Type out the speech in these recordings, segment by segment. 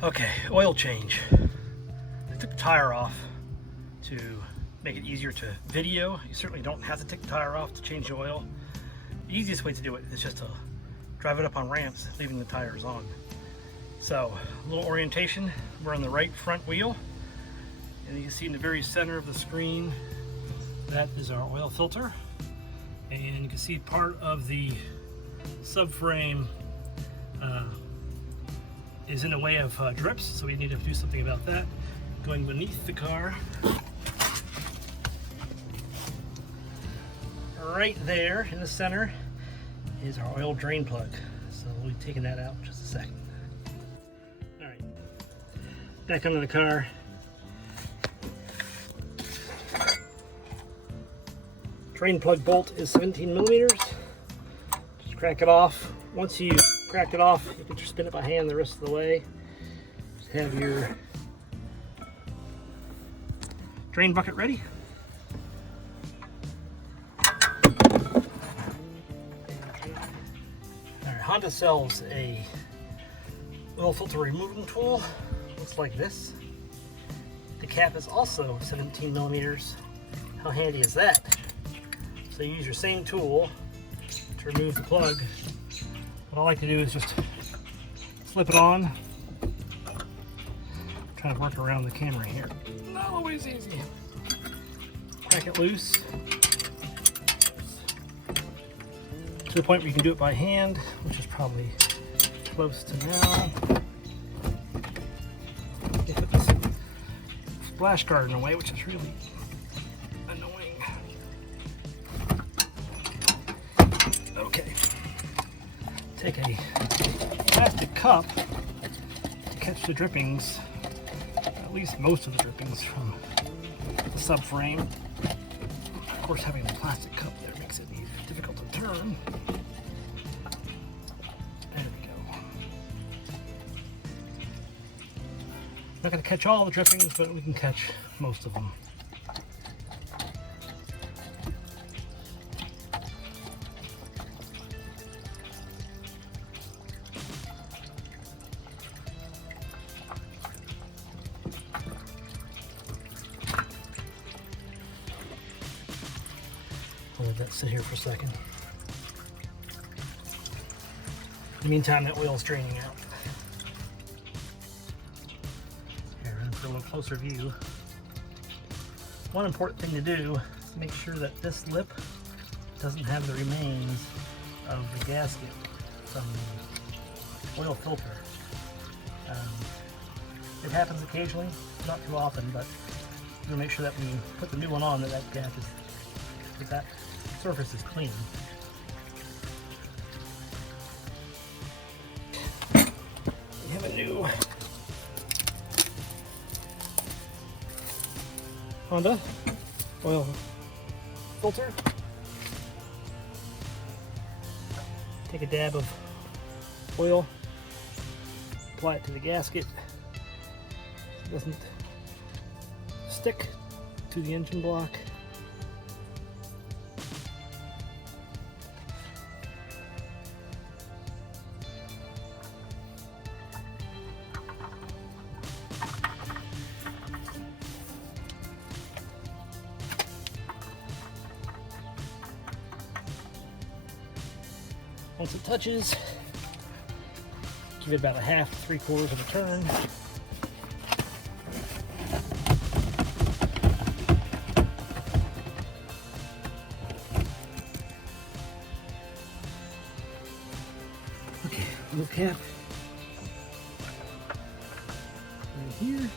Okay, oil change. I took the tire off to make it easier to video. You certainly don't have to take the tire off to change the oil. The easiest way to do it is just to drive it up on ramps, leaving the tires on. So, a little orientation. We're on the right front wheel, and you can see in the very center of the screen, that is our oil filter. And you can see part of the subframe is in the way of drips, so we need to do something about that. Going beneath the car, right there in the center is our oil drain plug. So we'll be taking that out in just a second. All right, back under the car. Drain plug bolt is 17 millimeters. Just crack it off. Once you crack it off, you can just spin it by hand the rest of the way. Just have your drain bucket ready. Alright, Honda sells a oil filter removing tool. Looks like this. The cap is also 17 millimeters. How handy is that? So you use your same tool to remove the plug. What I like to do is just slip it on. Trying to work around the camera here. Not always easy. Crack it loose to the point where you can do it by hand, which is probably close to now. Put this splash guard in the way, which is really annoying. Okay. Take a plastic cup to catch the drippings, at least most of the drippings from the subframe. Of course, having a plastic cup there makes it difficult to turn. There we go. Not going to catch all the drippings, but we can catch most of them. I'll let that sit here for a second. In the meantime, that oil's draining out. Here, for a little closer view. One important thing to do is to make sure that this lip doesn't have the remains of the gasket from the oil filter. It happens occasionally, not too often, but we'll make sure that when you put the new one on, that gap is, that surface is clean. We have a new Honda oil filter. Take a dab of oil, apply it to the gasket. It doesn't stick to the engine block. Once it touches, give it about a half, 3/4 of a turn. Okay, little cap right here.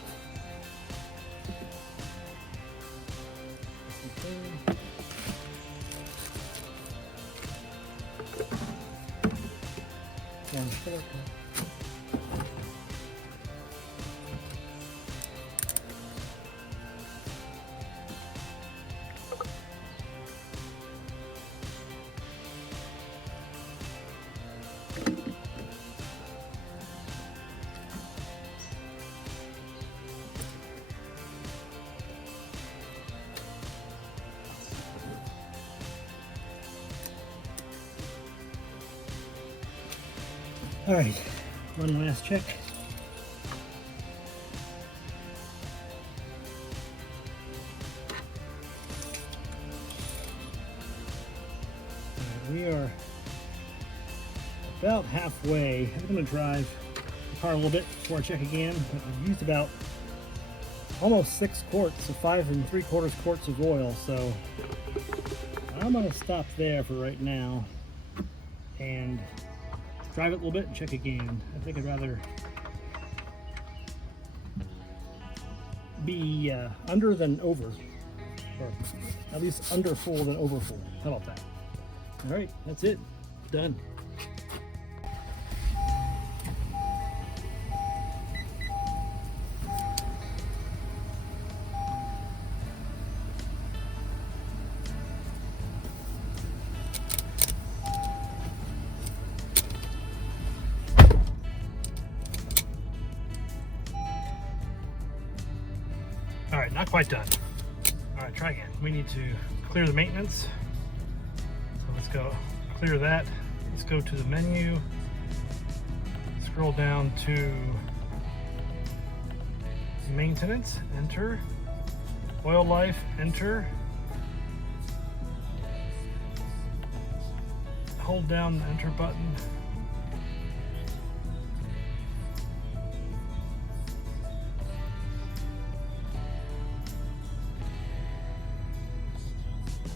All right, one last check. we are about halfway. I'm going to drive the car a little bit before I check again. I've used about almost 6 quarts, so 5 3/4 quarts of oil. So I'm going to stop there for right now and drive it a little bit and check again. I think I'd rather be under than over, or at least under full than over full. How about that? All right, that's it. Done. All right, not quite done. All right, try again. We need to clear the maintenance. So let's go clear that. Let's go to the menu. Scroll down to maintenance, enter. Oil life, enter. Hold down the enter button.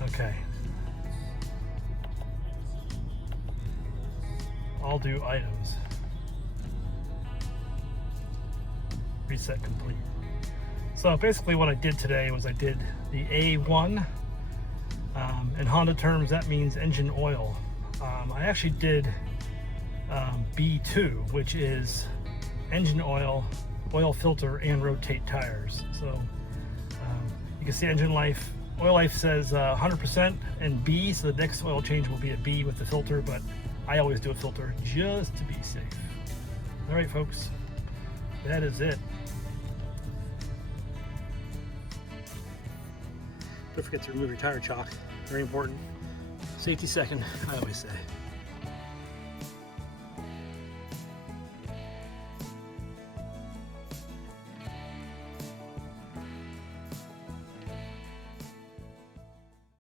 Okay. All do items. Reset complete. So basically what I did today was I did the A1. In Honda terms, that means engine oil. I actually did B2, which is engine oil, oil filter, and rotate tires. So you can see engine life. Oil life says 100% and B, so the next oil change will be a B with the filter, but I always do a filter just to be safe. All right, folks, that is it. Don't forget to remove your tire chalk. Very important. Safety second, I always say.